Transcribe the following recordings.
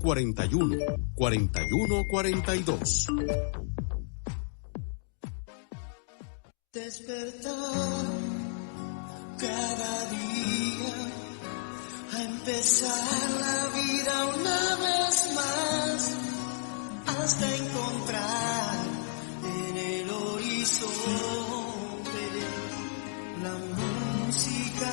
241-4142. Despertar cada día a empezar la vida una vez más hasta encontrar en el horizonte la música.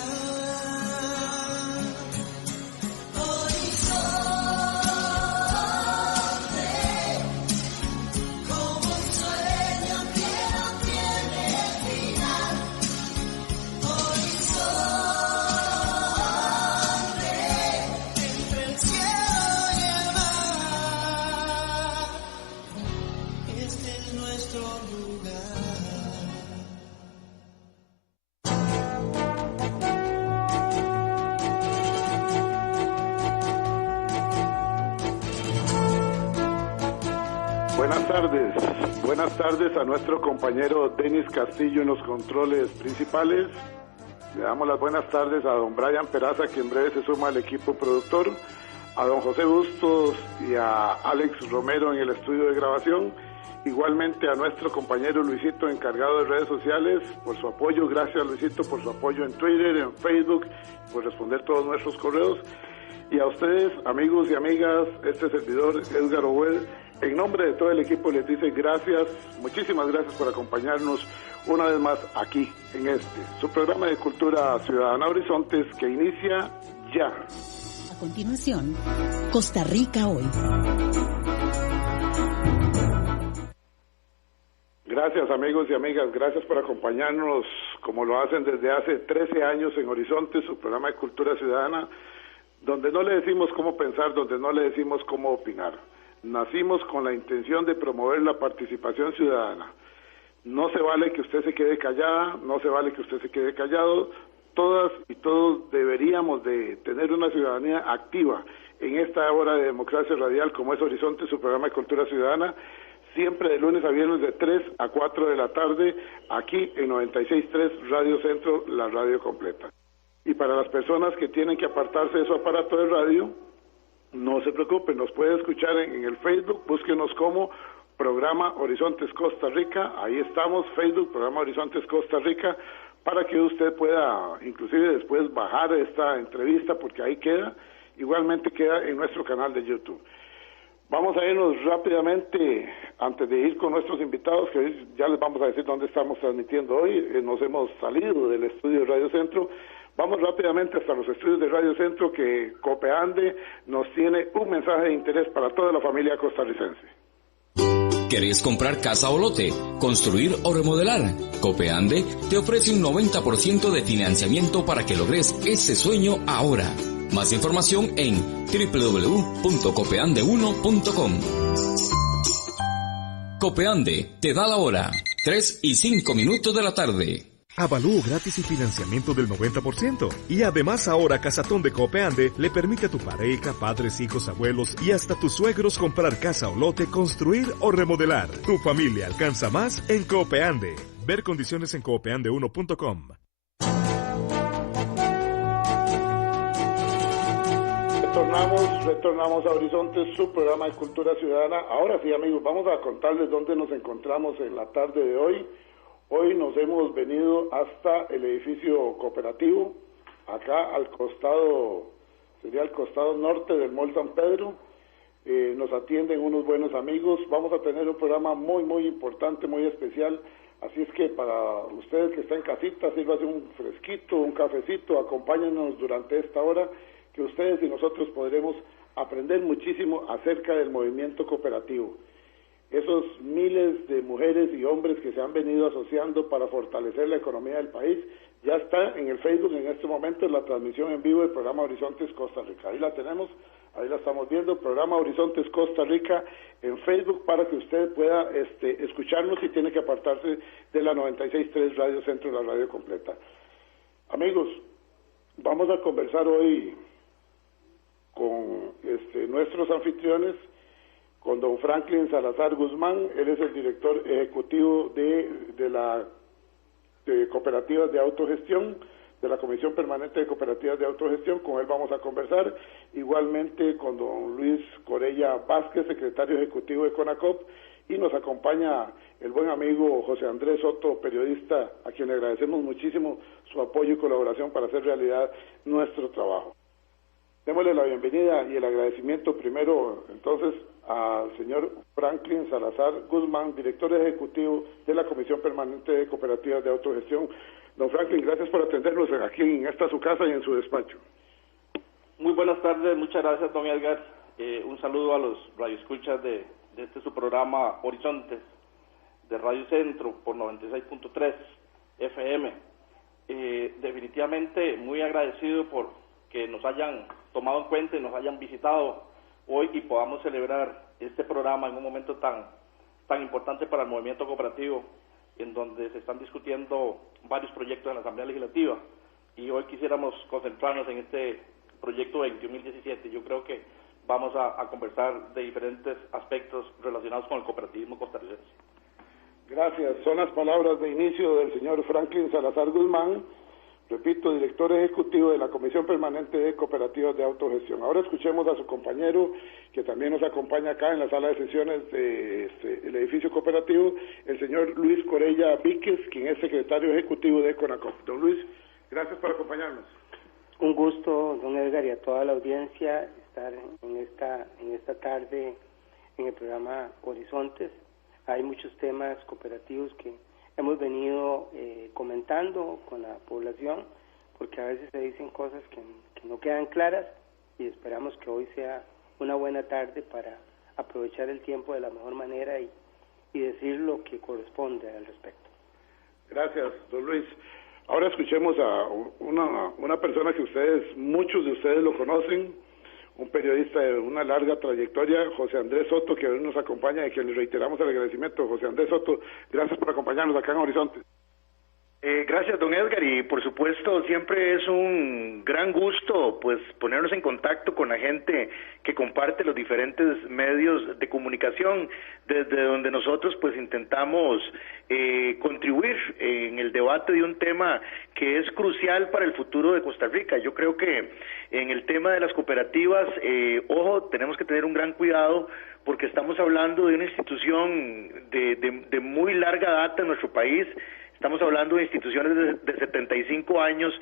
Buenas tardes a nuestro compañero Denis Castillo en los controles principales. Le damos las buenas tardes a don Brian Peraza, que en breve se suma al equipo productor, a don José Bustos y a Alex Romero en el estudio de grabación. Igualmente a nuestro compañero Luisito, encargado de redes sociales, por su apoyo. Gracias, Luisito, por su apoyo en Twitter, en Facebook, por responder todos nuestros correos. Y a ustedes, amigos y amigas, este servidor, Edgar Obuel, en nombre de todo el equipo les dice gracias, muchísimas gracias por acompañarnos una vez más aquí en su programa de Cultura Ciudadana Horizontes, que inicia ya. A continuación, Costa Rica Hoy. Gracias, amigos y amigas, gracias por acompañarnos como lo hacen desde hace 13 años en Horizontes, su programa de Cultura Ciudadana, donde no le decimos cómo pensar, donde no le decimos cómo opinar. Nacimos con la intención de promover la participación ciudadana. No se vale que usted se quede callada, no se vale que usted se quede callado. Todas y todos deberíamos de tener una ciudadanía activa en esta hora de democracia radial como es Horizonte, su programa de Cultura Ciudadana, siempre de lunes a viernes de 3 a 4 de la tarde, aquí en 96.3 Radio Centro, la radio completa. Y para las personas que tienen que apartarse de su aparato de radio, no se preocupen, nos puede escuchar en el Facebook, búsquenos como Programa Horizontes Costa Rica, ahí estamos, Facebook, Programa Horizontes Costa Rica, para que usted pueda, inclusive después, bajar esta entrevista, porque ahí queda, igualmente queda en nuestro canal de YouTube. Vamos a irnos rápidamente, antes de ir con nuestros invitados, que ya les vamos a decir dónde estamos transmitiendo hoy. Nos hemos salido del estudio de Radio Centro. Vamos rápidamente hasta los estudios de Radio Centro, que Copeande nos tiene un mensaje de interés para toda la familia costarricense. ¿Querés comprar casa o lote, construir o remodelar? Copeande te ofrece un 90% de financiamiento para que logres ese sueño ahora. Más información en www.copeande1.com. Copeande te da la hora, 3:05 de la tarde. Avalúo gratis y financiamiento del 90%. Y además ahora Casatón de Copeande le permite a tu pareja, padres, hijos, abuelos y hasta tus suegros comprar casa o lote, construir o remodelar. Tu familia alcanza más en Copeande. Ver condiciones en copeande1.com. Retornamos a Horizontes, su programa de Cultura Ciudadana. Ahora sí, amigos, vamos a contarles dónde nos encontramos en la tarde de hoy. Hoy nos hemos venido hasta el edificio cooperativo, acá al costado, sería el costado norte del Mall San Pedro. Nos atienden unos buenos amigos. Vamos a tener un programa muy importante, muy especial. Así es que para ustedes que están en casita, sírvase un fresquito, un cafecito, acompáñenos durante esta hora, que ustedes y nosotros podremos aprender muchísimo acerca del movimiento cooperativo. Esos miles de mujeres y hombres que se han venido asociando para fortalecer la economía del país. Ya está en el Facebook en este momento la transmisión en vivo del programa Horizontes Costa Rica. Ahí la tenemos, ahí la estamos viendo, programa Horizontes Costa Rica en Facebook, para que usted pueda escucharnos y tiene que apartarse de la 96.3 Radio Centro, la radio completa. Amigos, vamos a conversar hoy con nuestros anfitriones, con don Franklin Salazar Guzmán. Él es el director ejecutivo de Cooperativas de Autogestión, de la Comisión Permanente de Cooperativas de Autogestión. Con él vamos a conversar. Igualmente con don Luis Correa Corella Vázquez, secretario ejecutivo de CONACOP, y nos acompaña el buen amigo José Andrés Soto, periodista, a quien le agradecemos muchísimo su apoyo y colaboración para hacer realidad nuestro trabajo. Démosle la bienvenida y el agradecimiento primero, entonces, al señor Franklin Salazar Guzmán, director ejecutivo de la Comisión Permanente de Cooperativas de Autogestión. Don Franklin, gracias por atendernos aquí en esta su casa y en su despacho. Muy buenas tardes, muchas gracias, don Edgar. Un saludo a los radioescuchas de este su programa Horizontes de Radio Centro por 96.3 FM. Definitivamente muy agradecido por que nos hayan tomado en cuenta y nos hayan visitado hoy y podamos celebrar este programa en un momento tan importante para el movimiento cooperativo, en donde se están discutiendo varios proyectos en la Asamblea Legislativa, y hoy quisiéramos concentrarnos en este proyecto 21.017. Yo creo que vamos a conversar de diferentes aspectos relacionados con el cooperativismo costarricense. Gracias. Son las palabras de inicio del señor Franklin Salazar Guzmán, repito, director ejecutivo de la Comisión Permanente de Cooperativas de Autogestión. Ahora escuchemos a su compañero, que también nos acompaña acá en la sala de sesiones del edificio cooperativo, el señor Luis Corella Víquez, quien es secretario ejecutivo de CONACOP. Don Luis, gracias por acompañarnos. Un gusto, don Edgar, y a toda la audiencia estar en esta tarde en el programa Horizontes. Hay muchos temas cooperativos que hemos venido comentando con la población, porque a veces se dicen cosas que no quedan claras, y esperamos que hoy sea una buena tarde para aprovechar el tiempo de la mejor manera y decir lo que corresponde al respecto. Gracias, don Luis. Ahora escuchemos a una persona que muchos de ustedes lo conocen, un periodista de una larga trayectoria, José Andrés Soto, que hoy nos acompaña y que le reiteramos el agradecimiento. José Andrés Soto, gracias por acompañarnos acá en Horizonte. Gracias, don Edgar, y por supuesto siempre es un gran gusto pues ponernos en contacto con la gente que comparte los diferentes medios de comunicación, desde donde nosotros pues intentamos contribuir en el debate de un tema que es crucial para el futuro de Costa Rica. Yo creo que en el tema de las cooperativas, ojo, tenemos que tener un gran cuidado, porque estamos hablando de una institución de muy larga data en nuestro país. Estamos hablando de instituciones de 75 años,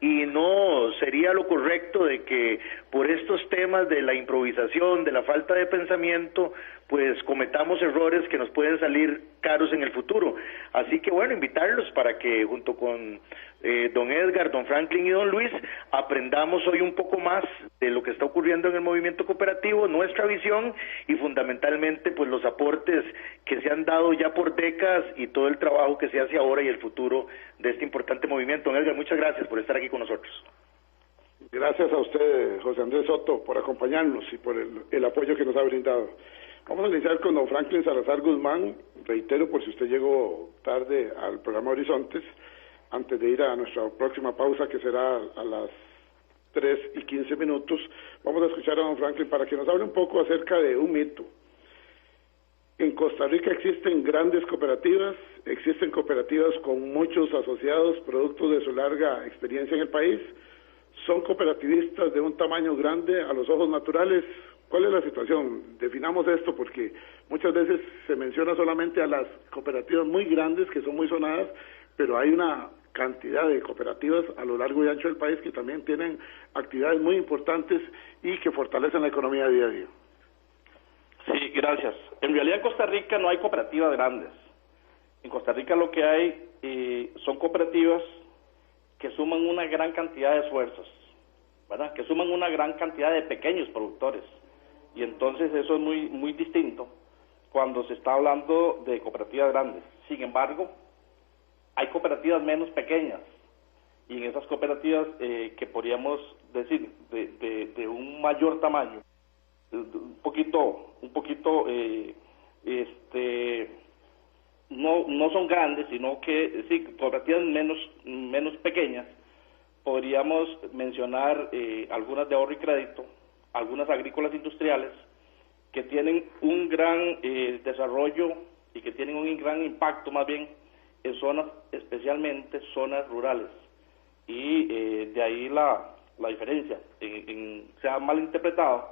y no sería lo correcto de que por estos temas de la improvisación, de la falta de pensamiento, pues cometamos errores que nos pueden salir caros en el futuro. Así que bueno, invitarlos para que junto con don Edgar, don Franklin y don Luis aprendamos hoy un poco más de lo que está ocurriendo en el movimiento cooperativo, nuestra visión y fundamentalmente pues los aportes que se han dado ya por décadas y todo el trabajo que se hace ahora y el futuro de este importante movimiento. Don Edgar, muchas gracias por estar aquí con nosotros. Gracias a usted, José Andrés Soto, por acompañarnos y por el apoyo que nos ha brindado. Vamos a iniciar con don Franklin Salazar Guzmán. Reitero, por si usted llegó tarde al programa Horizontes, antes de ir a nuestra próxima pausa, que será a las 3:15, vamos a escuchar a don Franklin para que nos hable un poco acerca de un mito. En Costa Rica existen grandes cooperativas, existen cooperativas con muchos asociados, producto de su larga experiencia en el país. ¿Son cooperativistas de un tamaño grande a los ojos naturales? ¿Cuál es la situación? Definamos esto, porque muchas veces se menciona solamente a las cooperativas muy grandes, que son muy sonadas, pero hay una cantidad de cooperativas a lo largo y ancho del país que también tienen actividades muy importantes y que fortalecen la economía día a día. Sí, gracias. En realidad en Costa Rica no hay cooperativas grandes. En Costa Rica lo que hay son cooperativas que suman una gran cantidad de esfuerzos, ¿verdad? Que suman una gran cantidad de pequeños productores. Y entonces eso es muy distinto cuando se está hablando de cooperativas grandes. Sin embargo, hay cooperativas menos pequeñas, y en esas cooperativas que podríamos decir de un mayor tamaño, un poquito no son grandes, sino que sí, cooperativas menos pequeñas, podríamos mencionar algunas de ahorro y crédito, algunas agrícolas industriales, que tienen un gran desarrollo y que tienen un gran impacto más bien en zonas, especialmente zonas rurales, y de ahí la diferencia. Se ha malinterpretado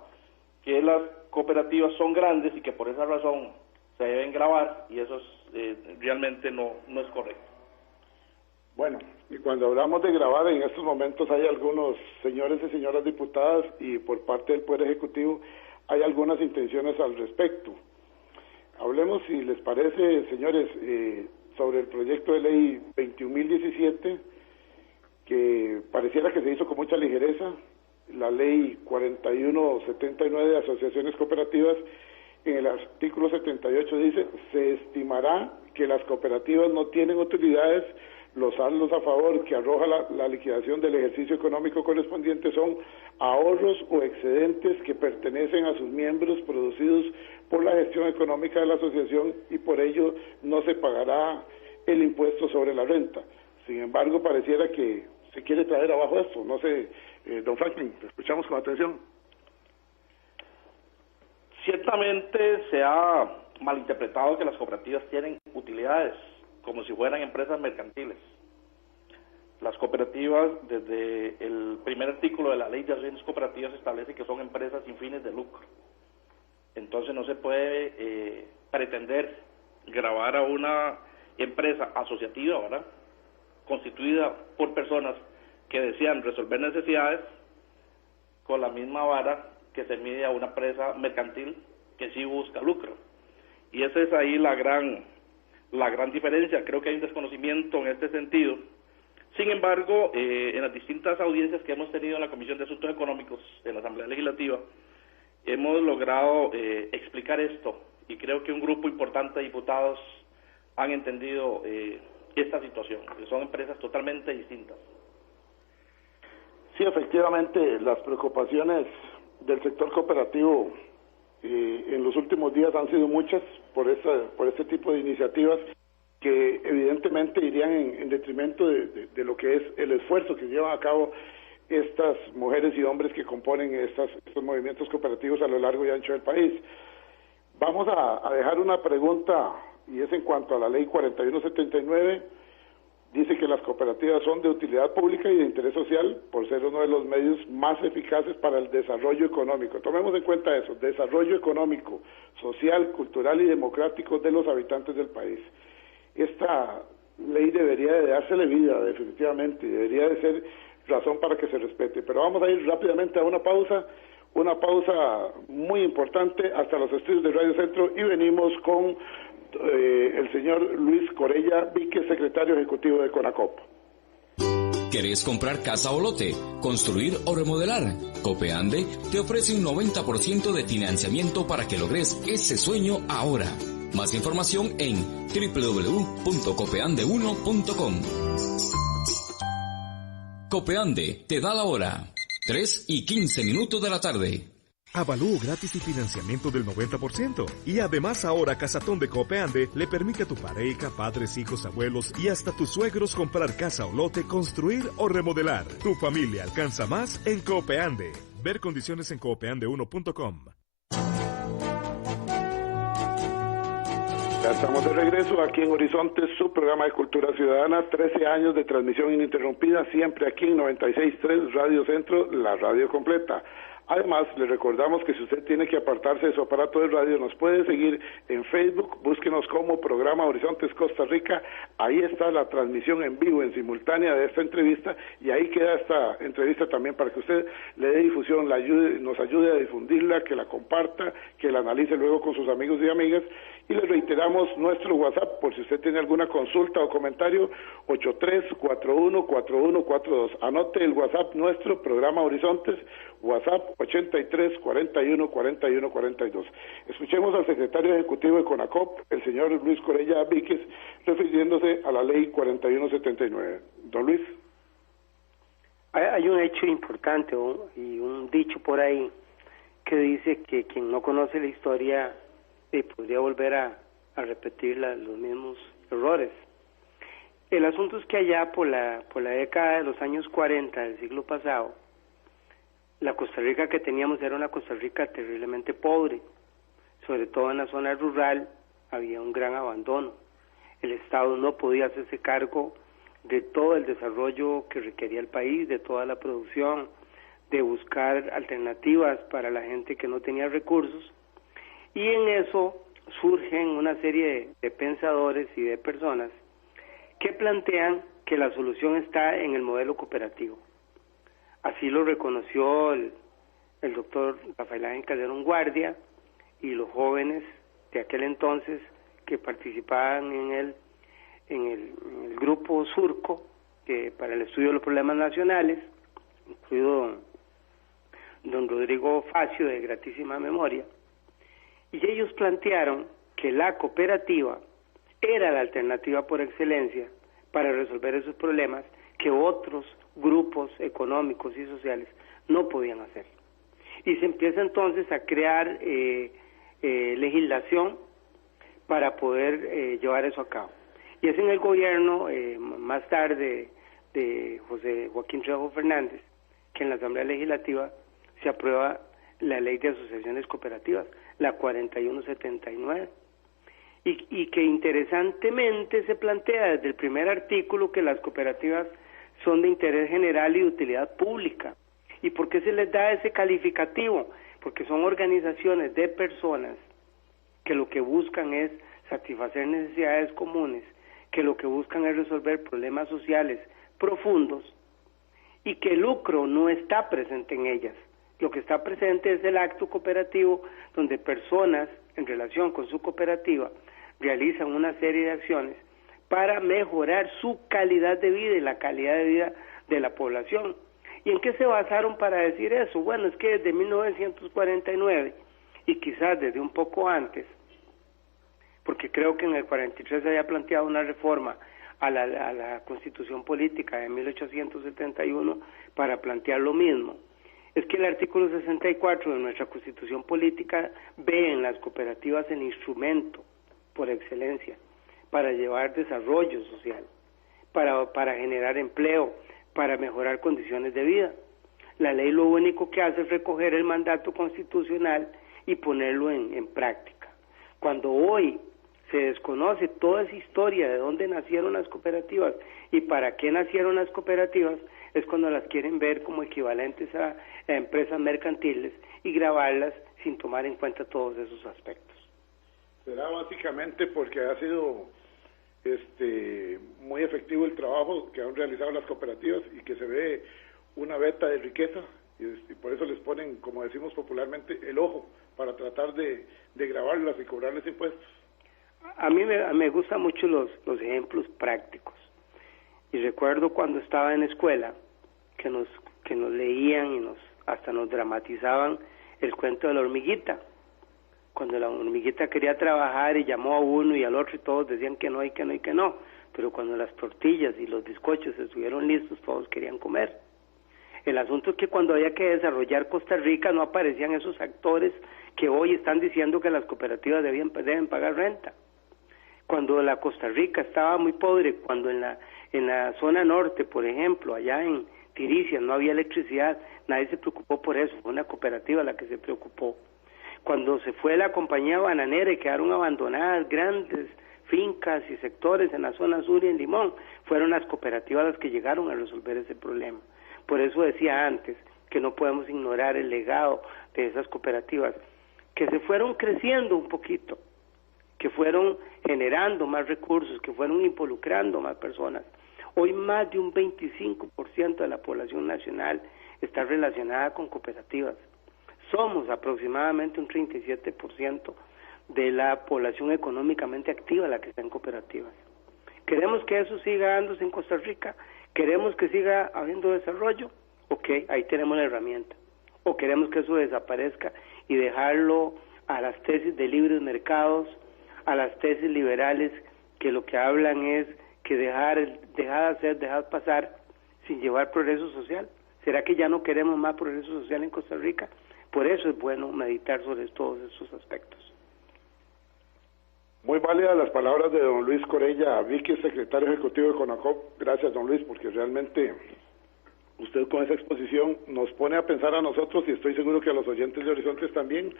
que las cooperativas son grandes y que por esa razón se deben gravar, y eso realmente no es correcto. Bueno, y cuando hablamos de grabar, en estos momentos hay algunos señores y señoras diputadas y por parte del Poder Ejecutivo hay algunas intenciones al respecto. Hablemos, si les parece, señores, sobre el proyecto de ley 21.017, que pareciera que se hizo con mucha ligereza, la ley 4179 de asociaciones cooperativas. En el artículo 78 dice: se estimará que las cooperativas no tienen utilidades. Los saldos a favor que arroja la liquidación del ejercicio económico correspondiente son ahorros o excedentes que pertenecen a sus miembros producidos por la gestión económica de la asociación, y por ello no se pagará el impuesto sobre la renta. Sin embargo, pareciera que se quiere traer abajo esto. No sé, don Franklin, te escuchamos con atención. Ciertamente se ha malinterpretado que las cooperativas tienen utilidades, como si fueran empresas mercantiles. Las cooperativas, desde el primer artículo de la Ley de Asociaciones Cooperativas, establece que son empresas sin fines de lucro. Entonces no se puede pretender gravar a una empresa asociativa, ¿verdad?, constituida por personas que desean resolver necesidades, con la misma vara que se mide a una empresa mercantil que sí busca lucro. Y esa es ahí la gran diferencia. Creo que hay un desconocimiento en este sentido. Sin embargo, en las distintas audiencias que hemos tenido en la Comisión de Asuntos Económicos en la Asamblea Legislativa, hemos logrado explicar esto, y creo que un grupo importante de diputados han entendido esta situación, que son empresas totalmente distintas. Sí, efectivamente, las preocupaciones del sector cooperativo en los últimos días han sido muchas por este tipo de iniciativas que evidentemente irían en detrimento de lo que es el esfuerzo que llevan a cabo estas mujeres y hombres que componen estos movimientos cooperativos a lo largo y ancho del país. Vamos a dejar una pregunta, y es en cuanto a la ley 4179. Dice que las cooperativas son de utilidad pública y de interés social por ser uno de los medios más eficaces para el desarrollo económico. Tomemos en cuenta eso: desarrollo económico, social, cultural y democrático de los habitantes del país. Esta ley debería de dársele vida, definitivamente, debería de ser razón para que se respete. Pero vamos a ir rápidamente a una pausa muy importante hasta los estudios de Radio Centro, y venimos con el señor Luis Corella Víquez, secretario ejecutivo de CONACOP. ¿Querés comprar casa o lote, construir o remodelar? Copeande te ofrece un 90% de financiamiento para que logres ese sueño ahora. Más información en www.copeande1.com. Copeande te da la hora. 3:15 de la tarde. Avalúo gratis y financiamiento del 90%. Y además ahora Casatón de Copeande le permite a tu pareja, padres, hijos, abuelos y hasta tus suegros comprar casa o lote, construir o remodelar. Tu familia alcanza más en Copeande. Ver condiciones en copeande1.com. Ya estamos de regreso aquí en Horizonte, su programa de Cultura Ciudadana. 13 años de transmisión ininterrumpida, siempre aquí en 96.3 Radio Centro, la radio completa. Además, le recordamos que si usted tiene que apartarse de su aparato de radio, nos puede seguir en Facebook, búsquenos como Programa Horizontes Costa Rica. Ahí está la transmisión en vivo, en simultánea de esta entrevista, y ahí queda esta entrevista también para que usted le dé difusión, nos ayude a difundirla, que la comparta, que la analice luego con sus amigos y amigas. Y le reiteramos nuestro WhatsApp, por si usted tiene alguna consulta o comentario, 83414142. Anote el WhatsApp nuestro, Programa Horizontes, WhatsApp 83414142. Escuchemos al secretario ejecutivo de CONACOP, el señor Luis Corella Víquez, refiriéndose a la ley 4179. Don Luis. Hay un hecho importante y un dicho por ahí que dice que quien no conoce la historia podría volver a repetir los mismos errores. El asunto es que allá por la década de los años 40 del siglo pasado, la Costa Rica que teníamos era una Costa Rica terriblemente pobre, sobre todo en la zona rural había un gran abandono. El Estado no podía hacerse cargo de todo el desarrollo que requería el país, de toda la producción, de buscar alternativas para la gente que no tenía recursos, Y en eso surgen una serie de pensadores y de personas que plantean que la solución está en el modelo cooperativo. Así lo reconoció el doctor Rafael Ángel Calderón Guardia y los jóvenes de aquel entonces que participaban en el grupo Surco para el estudio de los problemas nacionales, incluido don Rodrigo Facio, de gratísima memoria, y ellos plantearon que la cooperativa era la alternativa por excelencia para resolver esos problemas que otros grupos económicos y sociales no podían hacer. Y se empieza entonces a crear legislación para poder llevar eso a cabo. Y es en el gobierno, más tarde, de José Joaquín Trejo Fernández, que en la Asamblea Legislativa se aprueba la Ley de Asociaciones Cooperativas, la 4179, y que interesantemente se plantea desde el primer artículo que las cooperativas son de interés general y de utilidad pública. ¿Y por qué se les da ese calificativo? Porque son organizaciones de personas que lo que buscan es satisfacer necesidades comunes, que lo que buscan es resolver problemas sociales profundos y que el lucro no está presente en ellas. Lo que está presente es el acto cooperativo, donde personas en relación con su cooperativa realizan una serie de acciones para mejorar su calidad de vida y la calidad de vida de la población. ¿Y en qué se basaron para decir eso? Bueno, es que desde 1949 y quizás desde un poco antes, porque creo que en el 43 se había planteado una reforma a la Constitución Política de 1871 para plantear lo mismo. Es que el artículo 64 de nuestra Constitución Política ve en las cooperativas el instrumento por excelencia para llevar desarrollo social, para generar empleo, para mejorar condiciones de vida. La ley lo único que hace es recoger el mandato constitucional y ponerlo en práctica. Cuando hoy se desconoce toda esa historia de dónde nacieron las cooperativas y para qué nacieron las cooperativas, es cuando las quieren ver como equivalentes a empresas mercantiles y grabarlas sin tomar en cuenta todos esos aspectos. Será básicamente porque ha sido muy efectivo el trabajo que han realizado las cooperativas y que se ve una veta de riqueza y por eso les ponen, como decimos popularmente, el ojo para tratar de grabarlas y cobrarles impuestos. A mí me gustan mucho los ejemplos prácticos y recuerdo cuando estaba en escuela que nos leían y hasta nos dramatizaban el cuento de la hormiguita. Cuando la hormiguita quería trabajar y llamó a uno y al otro y todos decían que no y que no y que no, pero cuando las tortillas y los bizcochos estuvieron listos todos querían comer. El asunto es que cuando había que desarrollar Costa Rica no aparecían esos actores que hoy están diciendo que las cooperativas deben pagar renta. Cuando la Costa Rica estaba muy pobre, cuando en la zona norte, por ejemplo, allá en Tiricia no había electricidad, nadie se preocupó por eso, fue una cooperativa la que se preocupó. Cuando se fue la compañía bananera y quedaron abandonadas grandes fincas y sectores en la zona sur y en Limón, fueron las cooperativas las que llegaron a resolver ese problema. Por eso decía antes que no podemos ignorar el legado de esas cooperativas, que se fueron creciendo un poquito, que fueron generando más recursos, que fueron involucrando más personas. Hoy más de un 25% de la población nacional está relacionada con cooperativas. Somos aproximadamente un 37% de la población económicamente activa la que está en cooperativas. ¿Queremos que eso siga dándose en Costa Rica? ¿Queremos que siga habiendo desarrollo? Ok, ahí tenemos la herramienta. ¿O queremos que eso desaparezca y dejarlo a las tesis de libres mercados, a las tesis liberales que lo que hablan es que dejar pasar sin llevar progreso social? ¿Será que ya no queremos más progreso social en Costa Rica? Por eso es bueno meditar sobre todos esos aspectos. Muy válidas las palabras de don Luis Corella Vicky, secretario ejecutivo de CONACOP. Gracias, don Luis, porque realmente usted con esa exposición nos pone a pensar a nosotros y estoy seguro que a los oyentes de Horizontes también,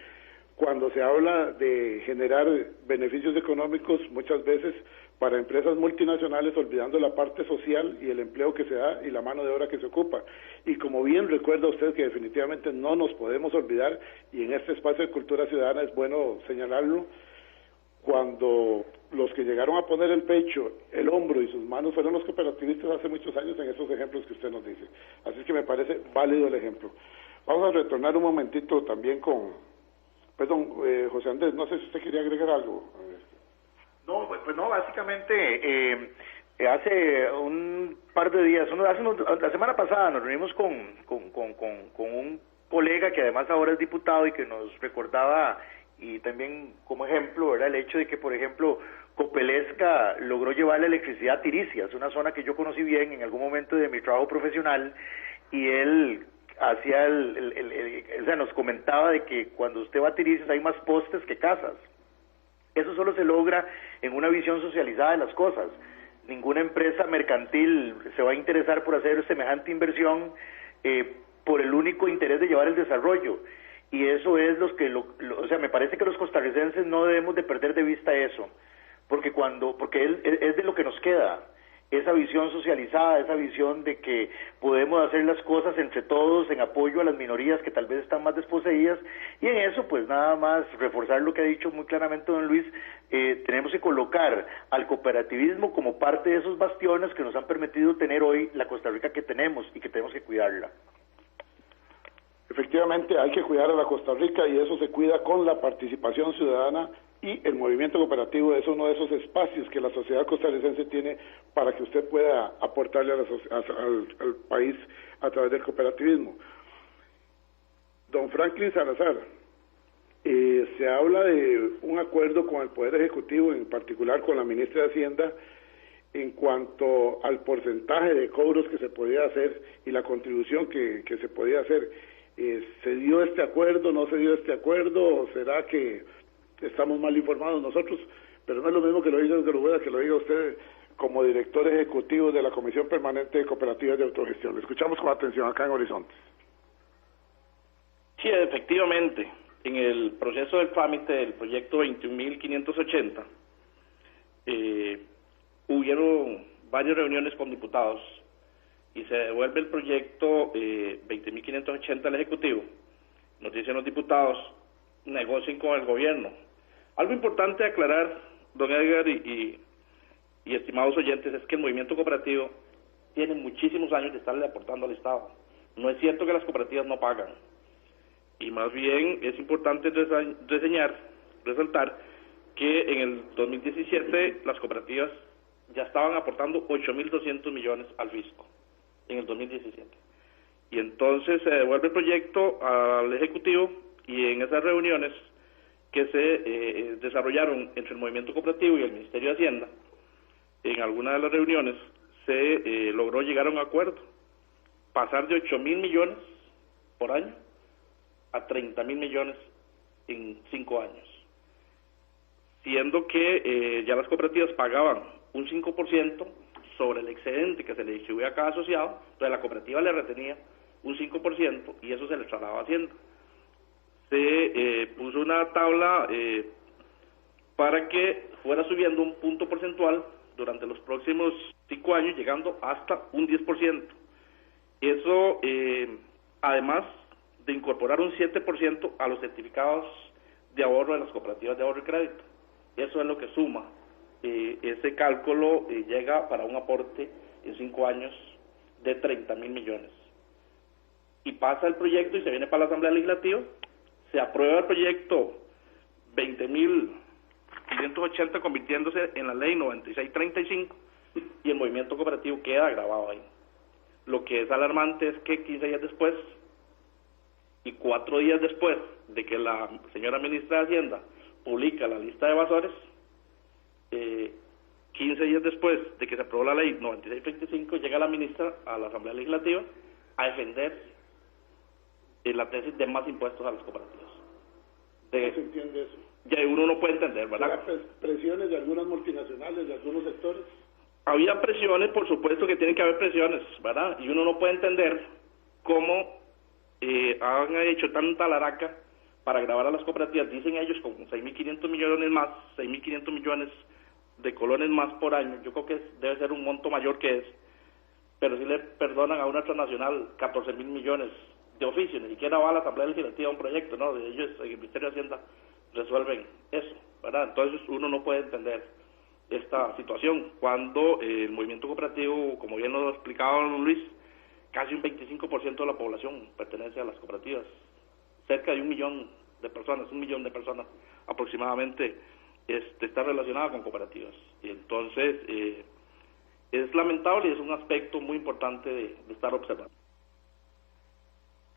cuando se habla de generar beneficios económicos, muchas veces para empresas multinacionales, olvidando la parte social y el empleo que se da y la mano de obra que se ocupa. Y como bien recuerda usted, que definitivamente no nos podemos olvidar, y en este espacio de cultura ciudadana es bueno señalarlo, cuando los que llegaron a poner el pecho, el hombro y sus manos fueron los cooperativistas hace muchos años, en esos ejemplos que usted nos dice. Así que me parece válido el ejemplo. Vamos a retornar un momentito también con... Perdón, José Andrés, no sé si usted quería agregar algo. No, pues no, básicamente hace un par de días, la semana pasada nos reunimos con un colega que además ahora es diputado y que nos recordaba, y también como ejemplo, era el hecho de que, por ejemplo, Copelesca logró llevar la electricidad a Tiricias, una zona que yo conocí bien en algún momento de mi trabajo profesional, y él hacía o sea, nos comentaba de que cuando usted va a Tiricias hay más postes que casas. Eso solo se logra en una visión socializada de las cosas. Ninguna empresa mercantil se va a interesar por hacer semejante inversión por el único interés de llevar el desarrollo. Y eso es o sea, me parece que los costarricenses no debemos de perder de vista eso, porque es de lo que nos queda, esa visión socializada, esa visión de que podemos hacer las cosas entre todos en apoyo a las minorías que tal vez están más desposeídas, y en eso pues nada más reforzar lo que ha dicho muy claramente don Luis. Tenemos que colocar al cooperativismo como parte de esos bastiones que nos han permitido tener hoy la Costa Rica que tenemos y que tenemos que cuidarla. Efectivamente, hay que cuidar a la Costa Rica, y eso se cuida con la participación ciudadana, y el movimiento cooperativo es uno de esos espacios que la sociedad costarricense tiene para que usted pueda aportarle al país a través del cooperativismo. Don Franklin Salazar, se habla de un acuerdo con el Poder Ejecutivo, en particular con la ministra de Hacienda, en cuanto al porcentaje de cobros que se podía hacer y la contribución que se podía hacer. ¿Se dio este acuerdo, no se dio este acuerdo, o será que estamos mal informados nosotros? Pero no es lo mismo que lo diga que lo diga usted como director ejecutivo de la Comisión Permanente de Cooperativas de Autogestión. Le escuchamos con atención acá en Horizontes. Sí, efectivamente, en el proceso del trámite del proyecto 21.580, hubieron varias reuniones con diputados y se devuelve el proyecto 20.580 al Ejecutivo. Nos dicen los diputados, negocien con el gobierno. Algo importante aclarar, don Edgar y estimados oyentes, es que el movimiento cooperativo tiene muchísimos años de estarle aportando al Estado. No es cierto que las cooperativas no pagan. Y más bien es importante resaltar que en el 2017 las cooperativas ya estaban aportando 8.200 millones al fisco, en el 2017. Y entonces se devuelve el proyecto al Ejecutivo, y en esas reuniones que se desarrollaron entre el movimiento cooperativo y el Ministerio de Hacienda, en alguna de las reuniones se logró llegar a un acuerdo, pasar de 8.000 millones por año a 30.000 millones en 5 años, siendo que ya las cooperativas pagaban un 5% sobre el excedente que se le distribuía a cada asociado. Entonces la cooperativa le retenía un 5% y eso se le trasladaba a Hacienda. Se puso una tabla para que fuera subiendo un punto porcentual durante los próximos 5 años, llegando hasta un 10%. Eso, además de incorporar un 7% a los certificados de ahorro de las cooperativas de ahorro y crédito. Eso es lo que suma. Ese cálculo llega para un aporte en 5 años de 30.000 millones. Y pasa el proyecto y se viene para la Asamblea Legislativa, se aprueba el proyecto 20.580 convirtiéndose en la ley 9635 y el movimiento cooperativo queda grabado ahí. Lo que es alarmante es que 15 días después y 4 días después de que la señora ministra de Hacienda publica la lista de evasores, 15 días después de que se aprobó la ley 9635, llega la ministra a la Asamblea Legislativa a defender la tesis de más impuestos a las cooperativas. ¿Cómo se entiende eso? Ya uno no puede entender, ¿verdad? ¿Hay presiones de algunas multinacionales, de algunos sectores? Había presiones, por supuesto que tienen que haber presiones, ¿verdad? Y uno no puede entender cómo han hecho tanta laraca para gravar a las cooperativas, dicen ellos, con 6.500 millones más, 6.500 millones de colones más por año. Yo creo que debe ser un monto mayor que ese, pero si le perdonan a una transnacional 14.000 millones de oficio, ni siquiera va a la Asamblea Legislativa un proyecto, ¿no? Ellos en el Ministerio de Hacienda resuelven eso, ¿verdad? Entonces uno no puede entender esta situación cuando el movimiento cooperativo, como bien lo explicaba don Luis, casi un 25% de la población pertenece a las cooperativas, cerca de 1 millón de personas aproximadamente está relacionada con cooperativas, y entonces es lamentable y es un aspecto muy importante de estar observando.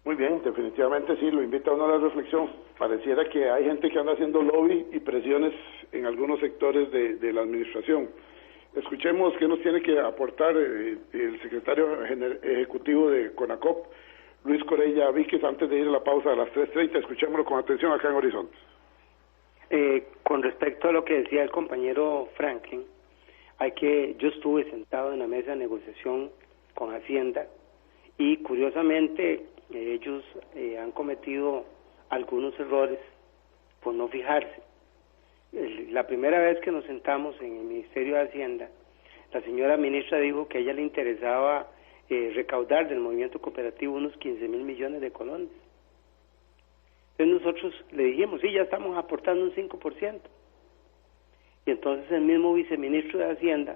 Muy bien, definitivamente sí, lo invita a uno a la reflexión. Pareciera que hay gente que anda haciendo lobby y presiones en algunos sectores de la administración. Escuchemos qué nos tiene que aportar el secretario ejecutivo de CONACOP, Luis Corella Víquez, antes de ir a la pausa a las 3:30. Escuchémoslo con atención acá en Horizonte. Con respecto a lo que decía el compañero Franklin, yo estuve sentado en la mesa de negociación con Hacienda y curiosamente ellos han cometido algunos errores por no fijarse. La primera vez que nos sentamos en el Ministerio de Hacienda, la señora ministra dijo que a ella le interesaba recaudar del movimiento cooperativo unos 15.000 millones de colones. Entonces nosotros le dijimos, sí, ya estamos aportando un 5%. Y entonces el mismo viceministro de Hacienda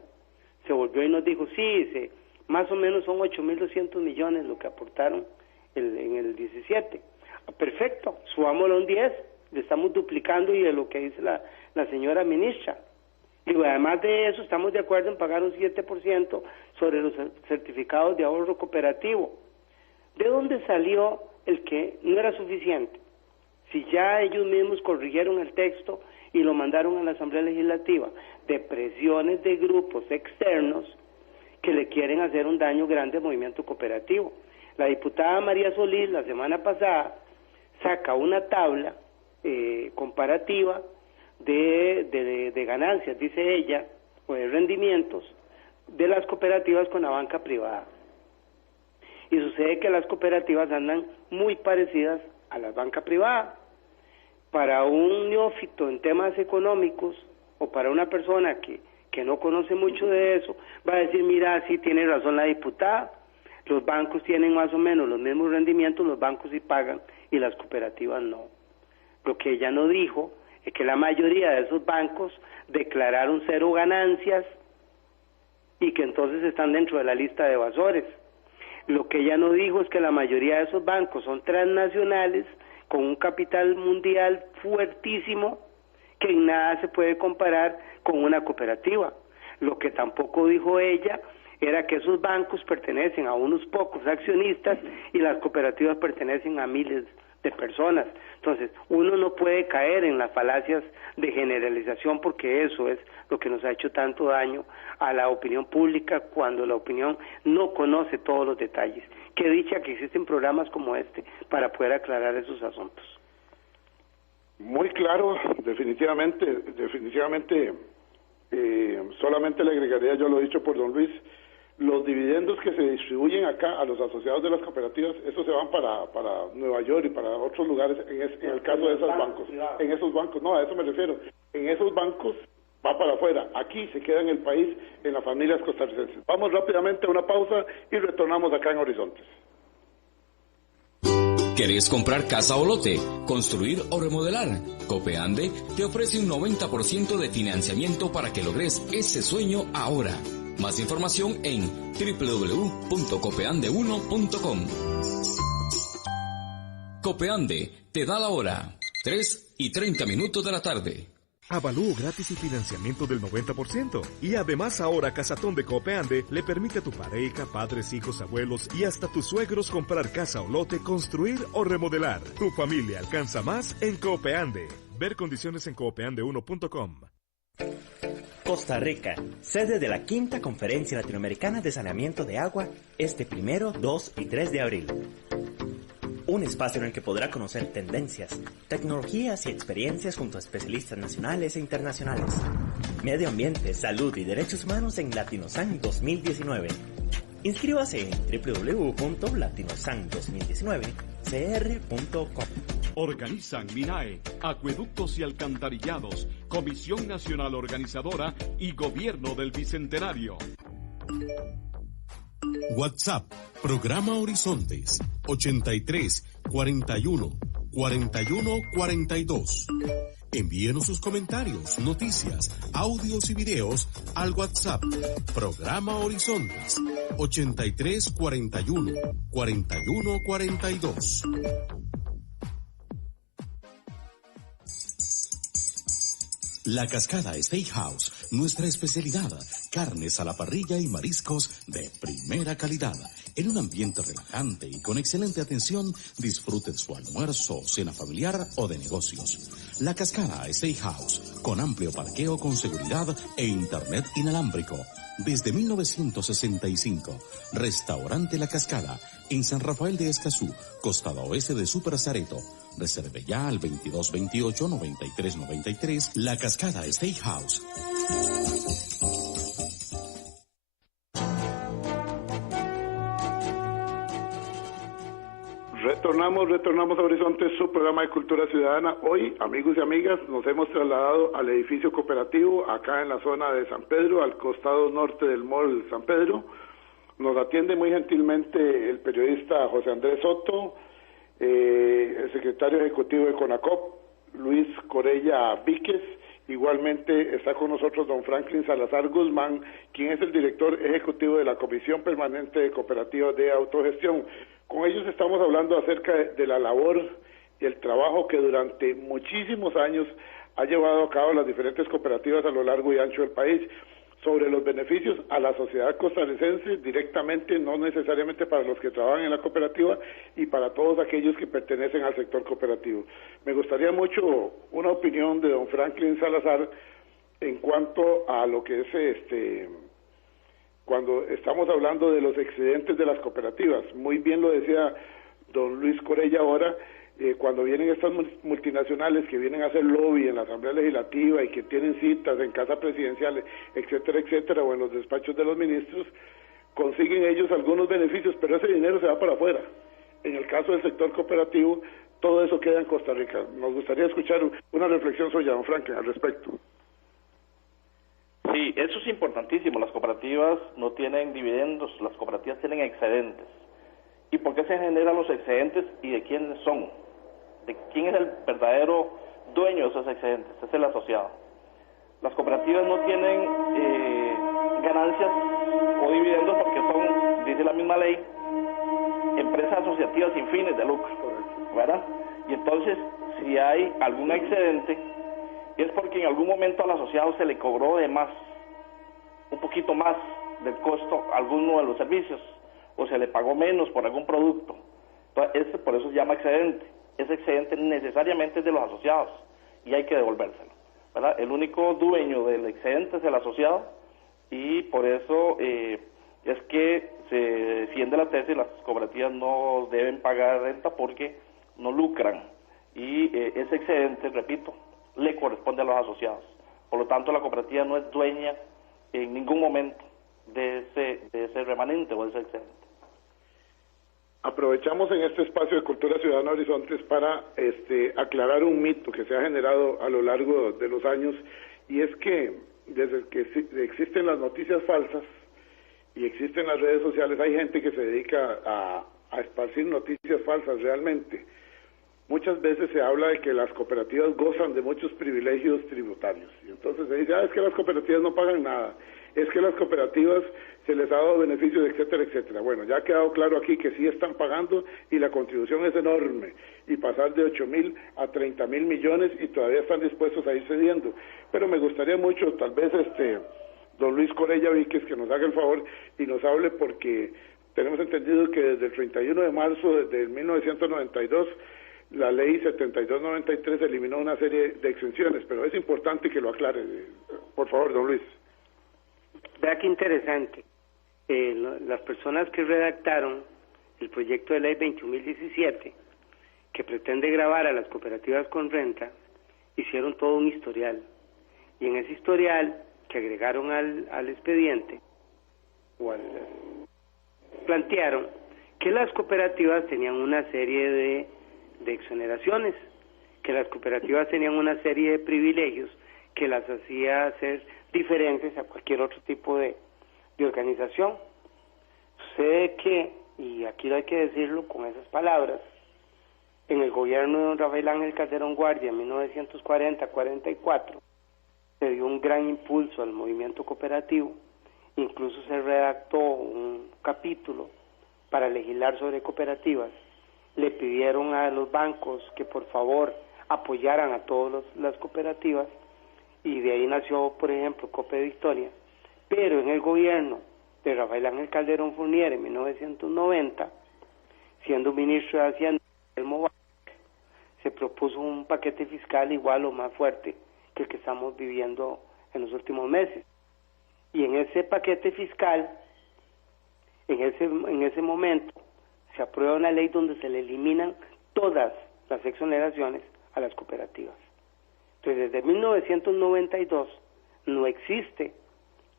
se volvió y nos dijo, sí, más o menos son 8.200 millones lo que aportaron en el 17. Perfecto, subámoslo a un 10, le estamos duplicando y de lo que dice la señora ministra. Digo, además de eso, estamos de acuerdo en pagar un 7% sobre los certificados de ahorro cooperativo. ¿De dónde salió el que no era suficiente? Si ya ellos mismos corrigieron el texto y lo mandaron a la Asamblea Legislativa, de presiones de grupos externos que le quieren hacer un daño grande al movimiento cooperativo. La diputada María Solís la semana pasada saca una tabla comparativa de ganancias, dice ella, o de rendimientos de las cooperativas con la banca privada. Y sucede que las cooperativas andan muy parecidas a la banca privada. Para un neófito en temas económicos o para una persona que no conoce mucho de eso, va a decir, mira, sí tiene razón la diputada, los bancos tienen más o menos los mismos rendimientos, los bancos sí pagan y las cooperativas no. Lo que ella no dijo es que la mayoría de esos bancos declararon 0 ganancias y que entonces están dentro de la lista de evasores. Lo que ella no dijo es que la mayoría de esos bancos son transnacionales con un capital mundial fuertísimo que en nada se puede comparar con una cooperativa. Lo que tampoco dijo ella era que esos bancos pertenecen a unos pocos accionistas y las cooperativas pertenecen a miles de personas. Entonces, uno no puede caer en las falacias de generalización porque eso es lo que nos ha hecho tanto daño a la opinión pública cuando la opinión no conoce todos los detalles. Qué dicha que existen programas como este para poder aclarar esos asuntos. Muy claro, definitivamente, solamente le agregaría, yo lo he dicho por don Luis, los dividendos que se distribuyen acá a los asociados de las cooperativas, esos se van para Nueva York y para otros lugares, en el caso de esos bancos. En esos bancos, no, a eso me refiero. En esos bancos va para afuera. Aquí se queda en el país, en las familias costarricenses. Vamos rápidamente a una pausa y retornamos acá en Horizontes. ¿Querés comprar casa o lote, construir o remodelar? Copeande te ofrece un 90% de financiamiento para que logres ese sueño ahora. Más información en www.copeande1.com. Copeande te da la hora, 3:30 de la tarde. Avalúo gratis y financiamiento del 90%. Y además ahora Casatón de Copeande le permite a tu pareja, padres, hijos, abuelos y hasta tus suegros comprar casa o lote, construir o remodelar. Tu familia alcanza más en Copeande. Ver condiciones en copeande1.com. Costa Rica, sede de la 5ª Conferencia Latinoamericana de Saneamiento de Agua, este 1, 2 y 3 de abril. Un espacio en el que podrá conocer tendencias, tecnologías y experiencias junto a especialistas nacionales e internacionales. Medio ambiente, salud y derechos humanos en Latinosan 2019. Inscríbase en www.latinosan2019cr.com. Organizan MINAE, Acueductos y Alcantarillados, Comisión Nacional Organizadora y Gobierno del Bicentenario. WhatsApp, Programa Horizontes, 83 41 41 42. Envíenos sus comentarios, noticias, audios y videos al WhatsApp, Programa Horizontes, 83 41 41 42. La Cascada Steakhouse, nuestra especialidad, carnes a la parrilla y mariscos de primera calidad. En un ambiente relajante y con excelente atención, disfrute de su almuerzo, cena familiar o de negocios. La Cascada Steakhouse, con amplio parqueo con seguridad e internet inalámbrico. Desde 1965, Restaurante La Cascada, en San Rafael de Escazú, costado oeste de Super Zareto. Reserve ya al 2228-9393, La Cascada Steakhouse. Retornamos a Horizonte, su programa de Cultura Ciudadana. Hoy, amigos y amigas, nos hemos trasladado al edificio cooperativo, acá en la zona de San Pedro, al costado norte del Mall San Pedro. Nos atiende muy gentilmente el periodista José Andrés Soto, el secretario ejecutivo de CONACOP, Luis Corella Víquez. Igualmente está con nosotros don Franklin Salazar Guzmán, quien es el director ejecutivo de la Comisión Permanente de Cooperativas de Autogestión. Con ellos estamos hablando acerca de la labor y el trabajo que durante muchísimos años ha llevado a cabo las diferentes cooperativas a lo largo y ancho del país, sobre los beneficios a la sociedad costarricense directamente, no necesariamente para los que trabajan en la cooperativa y para todos aquellos que pertenecen al sector cooperativo. Me gustaría mucho una opinión de don Franklin Salazar en cuanto a lo que es cuando estamos hablando de los excedentes de las cooperativas. Muy bien lo decía don Luis Corella ahora, cuando vienen estas multinacionales que vienen a hacer lobby en la Asamblea Legislativa y que tienen citas en casa presidencial, etcétera, etcétera, o en los despachos de los ministros, consiguen ellos algunos beneficios, pero ese dinero se va para afuera. En el caso del sector cooperativo, todo eso queda en Costa Rica. Nos gustaría escuchar una reflexión suya, don Franklin, al respecto. Sí, eso es importantísimo. Las cooperativas no tienen dividendos, las cooperativas tienen excedentes. ¿Y por qué se generan los excedentes y de quiénes son? ¿De quién es el verdadero dueño de esos excedentes? Es el asociado. Las cooperativas no tienen ganancias o dividendos porque son, dice la misma ley, empresas asociativas sin fines de lucro, ¿verdad? Y entonces, si hay algún excedente, es porque en algún momento al asociado se le cobró de más, un poquito más del costo a alguno de los servicios, o se le pagó menos por algún producto. Entonces, por eso se llama excedente. Ese excedente necesariamente es de los asociados y hay que devolvérselo, ¿verdad? El único dueño del excedente es el asociado y por eso es que se defiende la tesis, las cooperativas no deben pagar renta porque no lucran y ese excedente, repito, le corresponde a los asociados. Por lo tanto, la cooperativa no es dueña en ningún momento de ese remanente o de ese excedente. Aprovechamos en este espacio de Cultura Ciudadana Horizontes para aclarar un mito que se ha generado a lo largo de los años, y es que desde que existen las noticias falsas y existen las redes sociales, hay gente que se dedica a esparcir noticias falsas realmente. Muchas veces se habla de que las cooperativas gozan de muchos privilegios tributarios, y entonces se dice, es que las cooperativas no pagan nada, es que las cooperativas se les ha dado beneficios, etcétera, etcétera. Bueno, ya ha quedado claro aquí que sí están pagando y la contribución es enorme, y pasar de 8.000 a 30.000 millones y todavía están dispuestos a ir cediendo. Pero me gustaría mucho, tal vez, don Luis Corella Víquez, que nos haga el favor y nos hable, porque tenemos entendido que desde el 31 de marzo de 1992 la ley 7293 eliminó una serie de exenciones, pero es importante que lo aclare. Por favor, don Luis. Vea qué interesante. Las personas que redactaron el proyecto de ley 21.017, que pretende gravar a las cooperativas con renta, hicieron todo un historial. Y en ese historial que agregaron al expediente, plantearon que las cooperativas tenían una serie de exoneraciones que las cooperativas tenían una serie de privilegios que las hacía ser diferentes a cualquier otro tipo de organización. Sucede que, y aquí hay que decirlo con esas palabras, en el gobierno de don Rafael Ángel Calderón Guardia en 1940-44 se dio un gran impulso al movimiento cooperativo, incluso se redactó un capítulo para legislar sobre cooperativas. Le pidieron a los bancos que por favor apoyaran a todas las cooperativas, y de ahí nació, por ejemplo, Cope Victoria. Pero en el gobierno de Rafael Ángel Calderón Fournier en 1990, siendo ministro de Hacienda, se propuso un paquete fiscal igual o más fuerte que el que estamos viviendo en los últimos meses. Y en ese paquete fiscal, en ese momento, se aprueba una ley donde se le eliminan todas las exoneraciones a las cooperativas. Entonces, desde 1992 no existe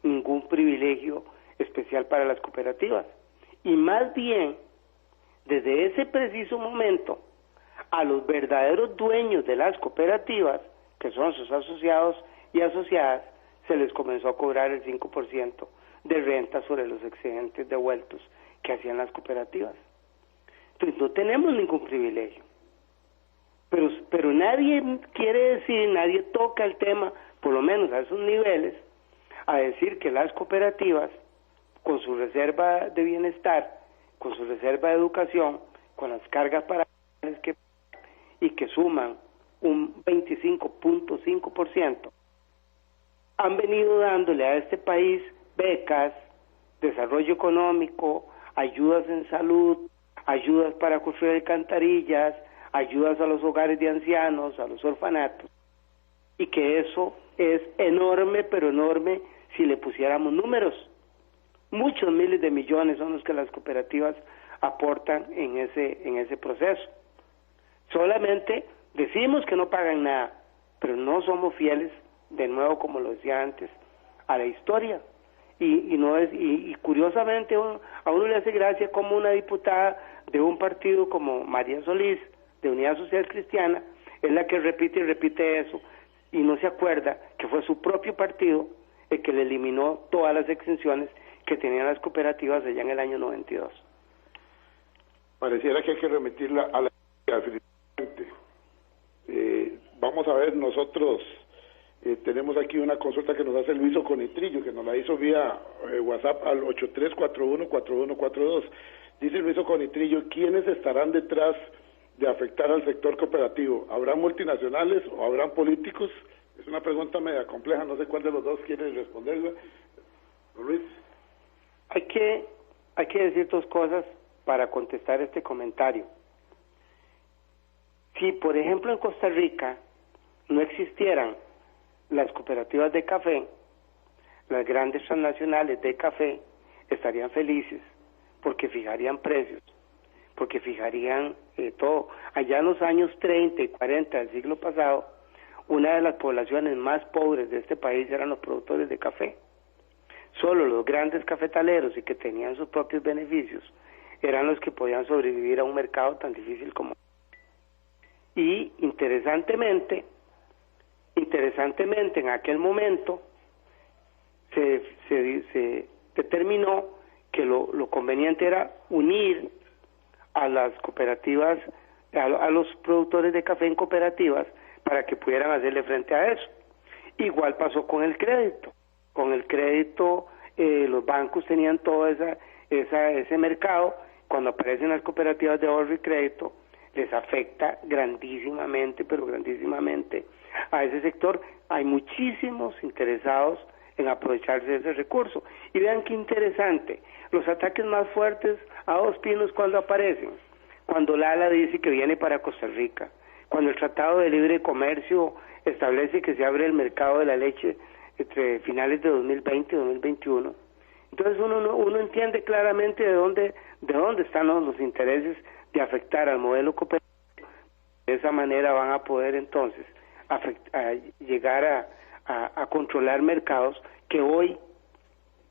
ningún privilegio especial para las cooperativas. Y más bien, desde ese preciso momento, a los verdaderos dueños de las cooperativas, que son sus asociados y asociadas, se les comenzó a cobrar el 5% de renta sobre los excedentes devueltos que hacían las cooperativas. Entonces no tenemos ningún privilegio. Pero nadie quiere decir, nadie toca el tema, por lo menos a esos niveles, a decir que las cooperativas, con su reserva de bienestar, con su reserva de educación, con las cargas paradas que suman un 25.5%, han venido dándole a este país becas, desarrollo económico, ayudas en salud, ayudas para construir alcantarillas, ayudas a los hogares de ancianos, a los orfanatos, y que eso es enorme, pero enorme si le pusiéramos números. Muchos miles de millones son los que las cooperativas aportan en ese proceso. Solamente decimos que no pagan nada, pero no somos fieles, de nuevo, como lo decía antes, a la historia. Y curiosamente a uno le hace gracia como una diputada de un partido como María Solís, de Unidad Social Cristiana, es la que repite y repite eso, y no se acuerda que fue su propio partido el que le eliminó todas las exenciones que tenían las cooperativas allá en el año 92. Pareciera que hay que remitirla a la definitivamente. Vamos a ver, nosotros tenemos aquí una consulta que nos hace Luis Oconitrillo, que nos la hizo vía WhatsApp al 83414142. Dice Luis Oconitrillo, ¿quiénes estarán detrás de afectar al sector cooperativo? ¿Habrán multinacionales o habrán políticos? Es una pregunta media compleja, no sé cuál de los dos quiere responderla. Luis. Hay que decir dos cosas para contestar este comentario. Si, por ejemplo, en Costa Rica no existieran las cooperativas de café, las grandes transnacionales de café estarían felices porque fijarían precios, porque fijarían todo. Allá en los años 30 y 40 del siglo pasado, una de las poblaciones más pobres de este país eran los productores de café. Solo los grandes cafetaleros y que tenían sus propios beneficios eran los que podían sobrevivir a un mercado tan difícil como. Y interesantemente, en aquel momento se determinó que lo conveniente era unir a las cooperativas, a los productores de café en cooperativas para que pudieran hacerle frente a eso. Igual pasó con el crédito. Con el crédito los bancos tenían todo ese mercado. Cuando aparecen las cooperativas de ahorro y crédito, les afecta grandísimamente, pero grandísimamente a ese sector. Hay muchísimos interesados en aprovecharse de ese recurso. Y vean qué interesante, los ataques más fuertes a Dos Pinos cuando aparecen, cuando Lala dice que viene para Costa Rica, cuando el Tratado de Libre Comercio establece que se abre el mercado de la leche entre finales de 2020 y 2021. Entonces uno entiende claramente de dónde están los intereses de afectar al modelo cooperativo. De esa manera van a poder entonces llegar a controlar mercados que hoy,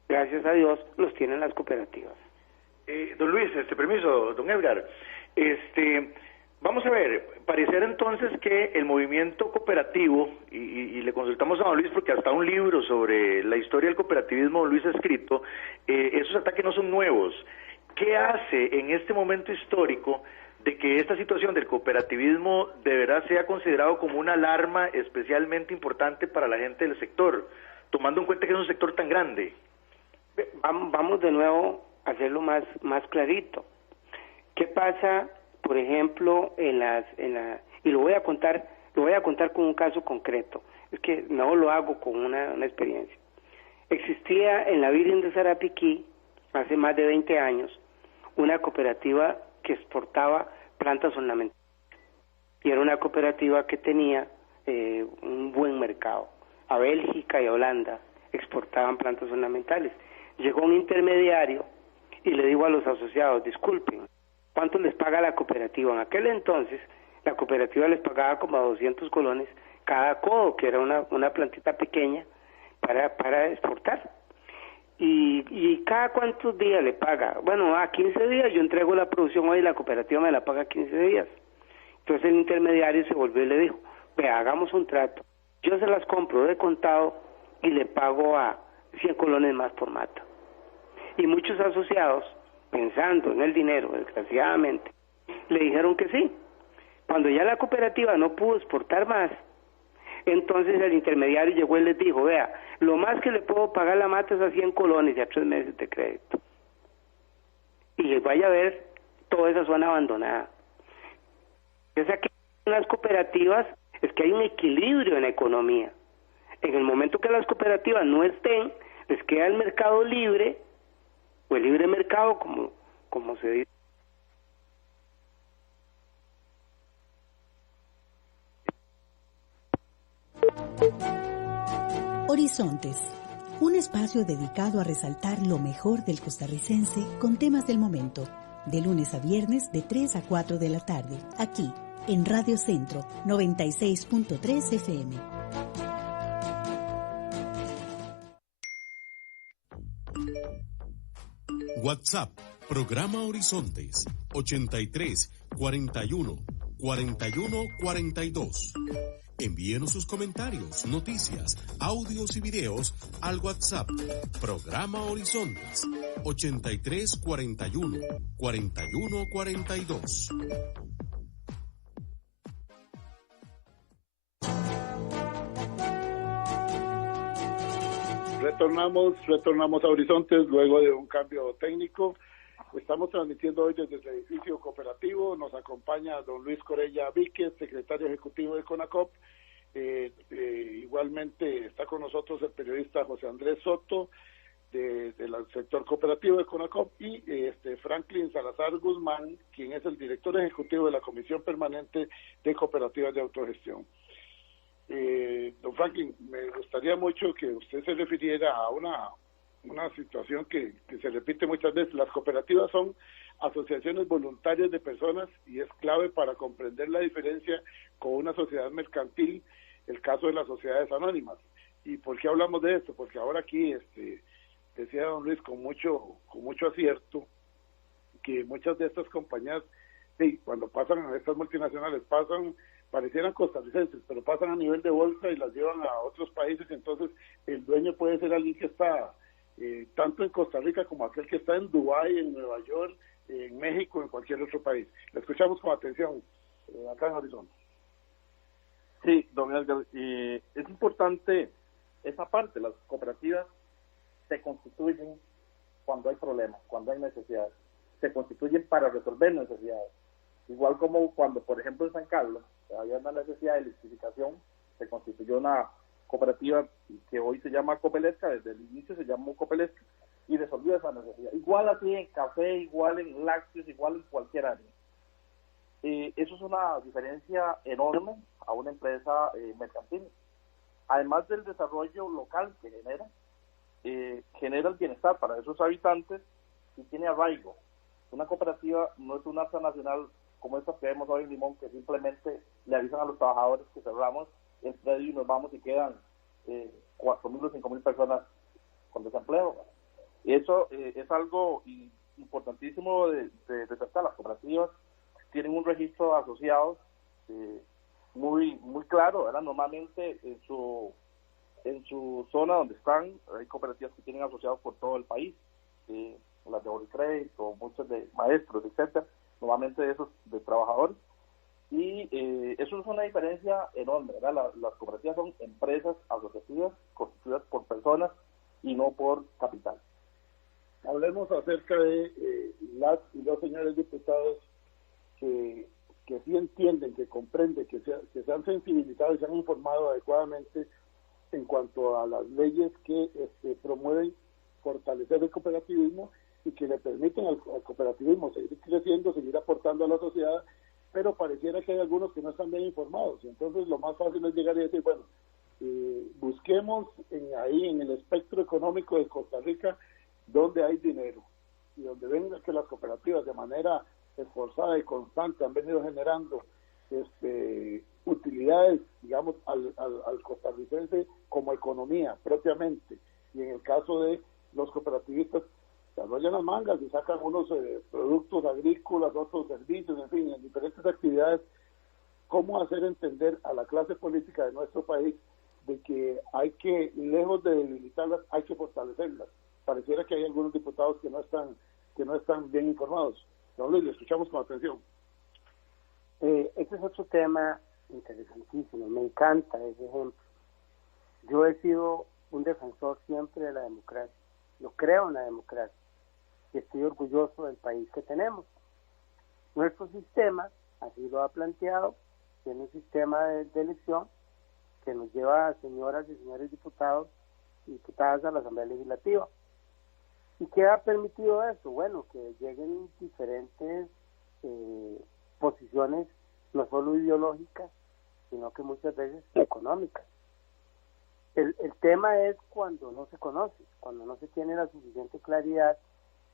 gracias a Dios, los tienen las cooperativas. Don Luis, permiso, don Edgar, Vamos a ver, pareciera entonces que el movimiento cooperativo, y le consultamos a don Luis porque hasta un libro sobre la historia del cooperativismo don Luis ha escrito, esos ataques no son nuevos. ¿Qué hace en este momento histórico de que esta situación del cooperativismo de verdad sea considerado como una alarma especialmente importante para la gente del sector, tomando en cuenta que es un sector tan grande? Vamos de nuevo a hacerlo más clarito. ¿Qué pasa, por ejemplo, y lo voy a contar con un caso concreto? Es que no lo hago con una experiencia. Existía en la Virgen de Sarapiquí, hace más de 20 años, una cooperativa que exportaba plantas ornamentales. Y era una cooperativa que tenía un buen mercado. A Bélgica y a Holanda exportaban plantas ornamentales. Llegó un intermediario y le dijo a los asociados, disculpen, ¿cuánto les paga la cooperativa? En aquel entonces, la cooperativa les pagaba como 200 colones cada codo, que era una plantita pequeña para exportar. ¿Y cada cuántos días le paga? Bueno, a 15 días, yo entrego la producción hoy y la cooperativa me la paga 15 días. Entonces el intermediario se volvió y le dijo, vea, hagamos un trato, yo se las compro de contado y le pago a 100 colones más por mata. Y muchos asociados, pensando en el dinero, desgraciadamente, le dijeron que sí. Cuando ya la cooperativa no pudo exportar más, entonces el intermediario llegó y les dijo, vea, lo más que le puedo pagar la mata es a 100 colones y a 3 meses de crédito. Y vaya a ver toda esa zona abandonada. O sea que en las cooperativas es que hay un equilibrio en la economía. En el momento que las cooperativas no estén, les queda el mercado libre, o el libre mercado, como se dice. Horizontes, un espacio dedicado a resaltar lo mejor del costarricense con temas del momento, de lunes a viernes de 3 a 4 de la tarde, aquí en Radio Centro 96.3 FM. WhatsApp, programa Horizontes, 83 41 41 42. Envíenos sus comentarios, noticias, audios y videos al WhatsApp, programa Horizontes, 83 41 41 42. Retornamos a Horizontes luego de un cambio técnico. Estamos transmitiendo hoy desde el edificio cooperativo. Nos acompaña don Luis Corella Víquez, secretario ejecutivo de CONACOP. Igualmente está con nosotros el periodista José Andrés Soto del sector cooperativo de CONACOP y Franklin Salazar Guzmán, quien es el director ejecutivo de la Comisión Permanente de Cooperativas de Autogestión. Don Franklin, me gustaría mucho que usted se refiriera a una situación que se repite muchas veces. Las cooperativas son asociaciones voluntarias de personas y es clave para comprender la diferencia con una sociedad mercantil, el caso de las sociedades anónimas. ¿Y por qué hablamos de esto? Porque ahora aquí decía don Luis con mucho acierto que muchas de estas compañías, cuando pasan a estas multinacionales, parecieran costarricenses, pero pasan a nivel de bolsa y las llevan a otros países. Entonces el dueño puede ser alguien que está tanto en Costa Rica como aquel que está en Dubái, en Nueva York, en México, en cualquier otro país. La escuchamos con atención acá en Horizonte. Sí, don Edgar, es importante esa parte. Las cooperativas se constituyen cuando hay problemas, cuando hay necesidades, se constituyen para resolver necesidades. Igual como cuando, por ejemplo, en San Carlos había una necesidad de electrificación, se constituyó una cooperativa que hoy se llama Copelesca, desde el inicio se llamó Copelesca, y resolvió esa necesidad. Igual así en café, igual en lácteos, igual en cualquier área. Eso es una diferencia enorme a una empresa mercantil. Además del desarrollo local que genera el bienestar para esos habitantes y tiene arraigo. Una cooperativa no es una transnacional como esta que vemos hoy en Limón, que simplemente le avisan a los trabajadores que cerramos el predio y nos vamos y quedan 4.000 o 5.000 personas con desempleo. Eso es algo importantísimo de resaltar. Las cooperativas tienen un registro de asociados muy claro, ¿verdad? Normalmente en su zona donde están, hay cooperativas que tienen asociados por todo el país, las de Oricrédito, muchas de maestros, etcétera, normalmente de esos de trabajadores, y eso es una diferencia enorme, ¿verdad? Las cooperativas son empresas asociativas constituidas por personas y no por capital. Hablemos acerca de las y los señores diputados que sí entienden, que comprenden, que se han sensibilizado y se han informado adecuadamente en cuanto a las leyes que promueven fortalecer el cooperativismo y que le permiten al cooperativismo seguir creciendo, seguir aportando a la sociedad, pero pareciera que hay algunos que no están bien informados. Entonces lo más fácil es llegar y decir, bueno, busquemos ahí en el espectro económico de Costa Rica donde hay dinero y donde ven que las cooperativas de manera esforzada y constante han venido generando utilidades, digamos, al costarricense como economía propiamente, y en el caso de los cooperativistas se arrollan las mangas y sacan unos productos agrícolas, otros servicios, en fin, en diferentes actividades. ¿Cómo hacer entender a la clase política de nuestro país de que hay que, lejos de debilitarlas, hay que fortalecerlas? Pareciera que hay algunos diputados que no están bien informados. Don Luis, le escuchamos con atención. Este es otro tema interesantísimo, me encanta ese ejemplo. Yo he sido un defensor siempre de la democracia, yo creo en la democracia y estoy orgulloso del país que tenemos. Nuestro sistema, así lo ha planteado, tiene un sistema de elección que nos lleva a señoras y señores diputados y diputadas a la Asamblea Legislativa. ¿Y qué ha permitido eso? Bueno, que lleguen diferentes posiciones, no solo ideológicas, sino que muchas veces económicas. El tema es cuando no se conoce, cuando no se tiene la suficiente claridad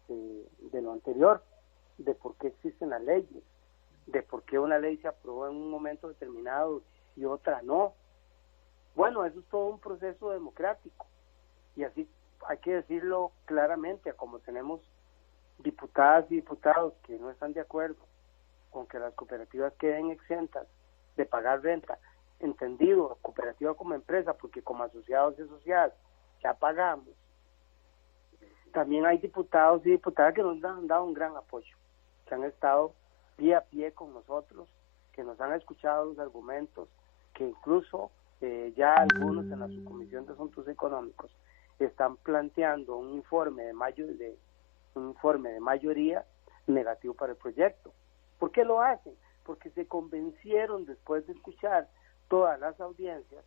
de lo anterior, de por qué existen las leyes, de por qué una ley se aprobó en un momento determinado y otra no. Bueno, eso es todo un proceso democrático, y así hay que decirlo claramente, como tenemos diputadas y diputados que no están de acuerdo con que las cooperativas queden exentas de pagar renta, entendido, cooperativa como empresa, porque como asociados y asociadas ya pagamos. También hay diputados y diputadas que nos han dado un gran apoyo, que han estado pie a pie con nosotros, que nos han escuchado los argumentos, que incluso ya algunos en la Subcomisión de Asuntos Económicos están planteando un informe de mayoría negativo para el proyecto. ¿Por qué lo hacen? Porque se convencieron después de escuchar todas las audiencias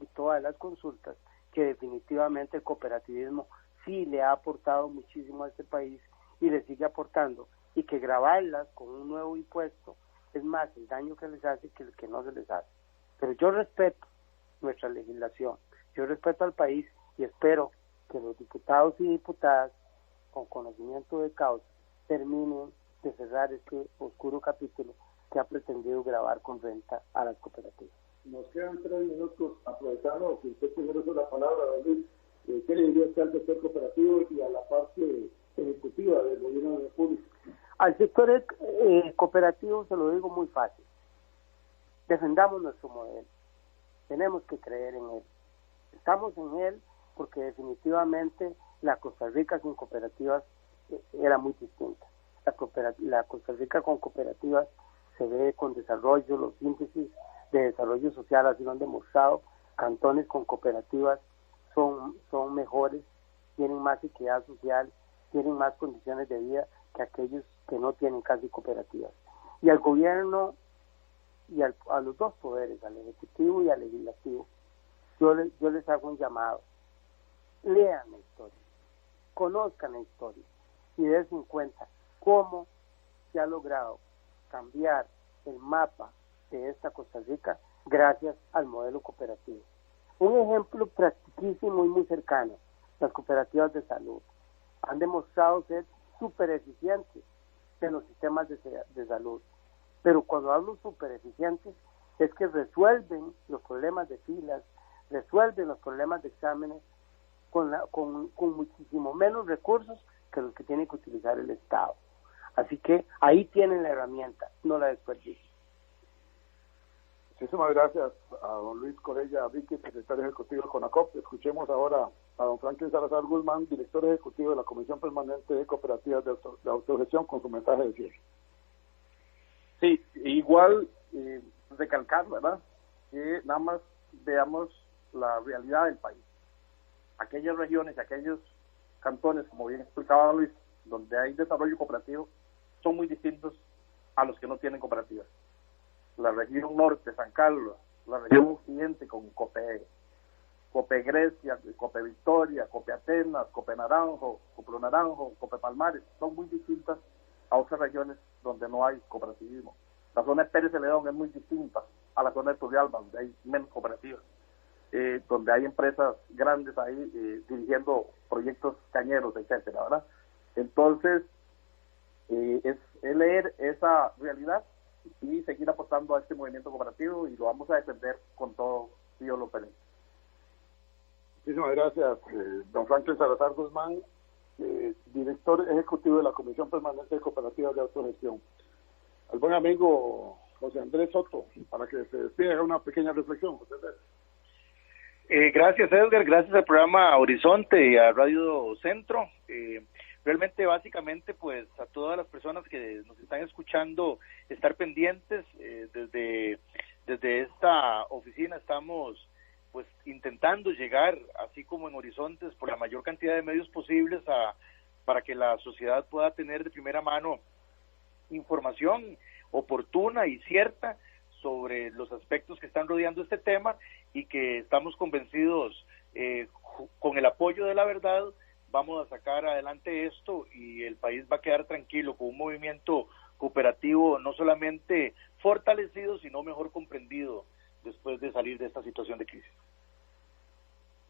y todas las consultas que definitivamente el cooperativismo sí le ha aportado muchísimo a este país y le sigue aportando, y que gravarlas con un nuevo impuesto es más el daño que les hace que el que no se les hace. Pero yo respeto nuestra legislación, yo respeto al país y espero que los diputados y diputadas con conocimiento de causa terminen de cerrar este oscuro capítulo que ha pretendido gravar con renta a las cooperativas. Nos quedan 3 minutos, aprovechando que usted tiene la palabra, David. ¿Qué le diría usted al sector cooperativo y a la parte ejecutiva del gobierno de la República? Al sector cooperativo se lo digo muy fácil. Defendamos nuestro modelo. Tenemos que creer en él. Estamos en él porque definitivamente la Costa Rica sin cooperativas era muy distinta. La Costa Rica con cooperativas se ve con desarrollo, los índices de desarrollo social así lo han demostrado. Cantones con cooperativas son mejores, tienen más equidad social, tienen más condiciones de vida que aquellos que no tienen casi cooperativas. Y al gobierno y a los dos poderes, al ejecutivo y al legislativo, yo les hago un llamado: lean la historia, conozcan la historia y dense en cuenta cómo se ha logrado cambiar el mapa de esta Costa Rica gracias al modelo cooperativo. Un ejemplo practicísimo y muy cercano: las cooperativas de salud han demostrado ser súper eficientes en los sistemas de salud. Pero cuando hablo súper eficientes es que resuelven los problemas de filas, resuelven los problemas de exámenes con muchísimo menos recursos que los que tiene que utilizar el Estado. Así que ahí tienen la herramienta, no la desperdicien. Muchísimas gracias a don Luis Corella Vicky, secretario ejecutivo de CONACOP. Escuchemos ahora a don Franklin Salazar Guzmán, director ejecutivo de la Comisión Permanente de Cooperativas de Autogestión, con su mensaje de cierre. Sí, igual recalcar, ¿verdad?, que nada más veamos la realidad del país. Aquellas regiones y aquellos cantones, como bien explicaba Luis, donde hay desarrollo cooperativo, son muy distintos a los que no tienen cooperativas. La región norte, San Carlos, la región occidente con Cope Grecia, Cope Victoria, Cope Atenas, Cope Naranjo, Copro Naranjo, Cope Palmares, son muy distintas a otras regiones donde no hay cooperativismo. La zona de Pérez Celedón es muy distinta a la zona de Turrialba, donde hay menos cooperativas, donde hay empresas grandes ahí dirigiendo proyectos cañeros, etcétera, ¿verdad? Entonces, es leer esa realidad y seguir apostando a este movimiento cooperativo, y lo vamos a defender con todo, si Dios lo permite. Muchísimas gracias, don Franklin Salazar Guzmán, director ejecutivo de la Comisión Permanente de Cooperativas de Autogestión. Al buen amigo José Andrés Soto, para que se despida, haga una pequeña reflexión. José Andrés. Gracias, Edgar, gracias al programa Horizonte y a Radio Centro. Realmente, básicamente, pues a todas las personas que nos están escuchando, estar pendientes. Desde esta oficina estamos pues intentando llegar, así como en Horizontes, por la mayor cantidad de medios posibles para que la sociedad pueda tener de primera mano información oportuna y cierta sobre los aspectos que están rodeando este tema, y que estamos convencidos, con el apoyo de la verdad, vamos a sacar adelante esto, y el país va a quedar tranquilo con un movimiento cooperativo no solamente fortalecido, sino mejor comprendido después de salir de esta situación de crisis.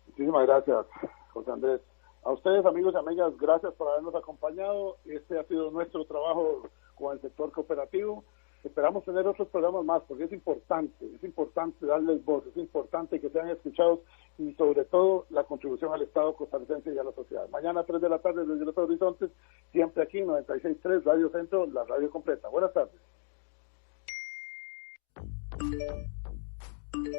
Muchísimas gracias, José Andrés. A ustedes, amigos y amigas, gracias por habernos acompañado. Este ha sido nuestro trabajo con el sector cooperativo. Esperamos tener otros programas más, porque es importante darles voz, es importante que sean escuchados, y sobre todo la contribución al Estado costarricense y a la sociedad. Mañana a 3 de la tarde desde los Horizontes, siempre aquí 96.3 Radio Centro, la radio completa. Buenas tardes.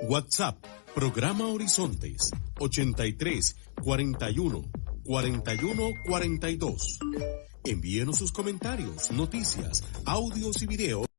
WhatsApp, programa Horizontes, 83 41 41 42. Envíenos sus comentarios, noticias, audios y videos.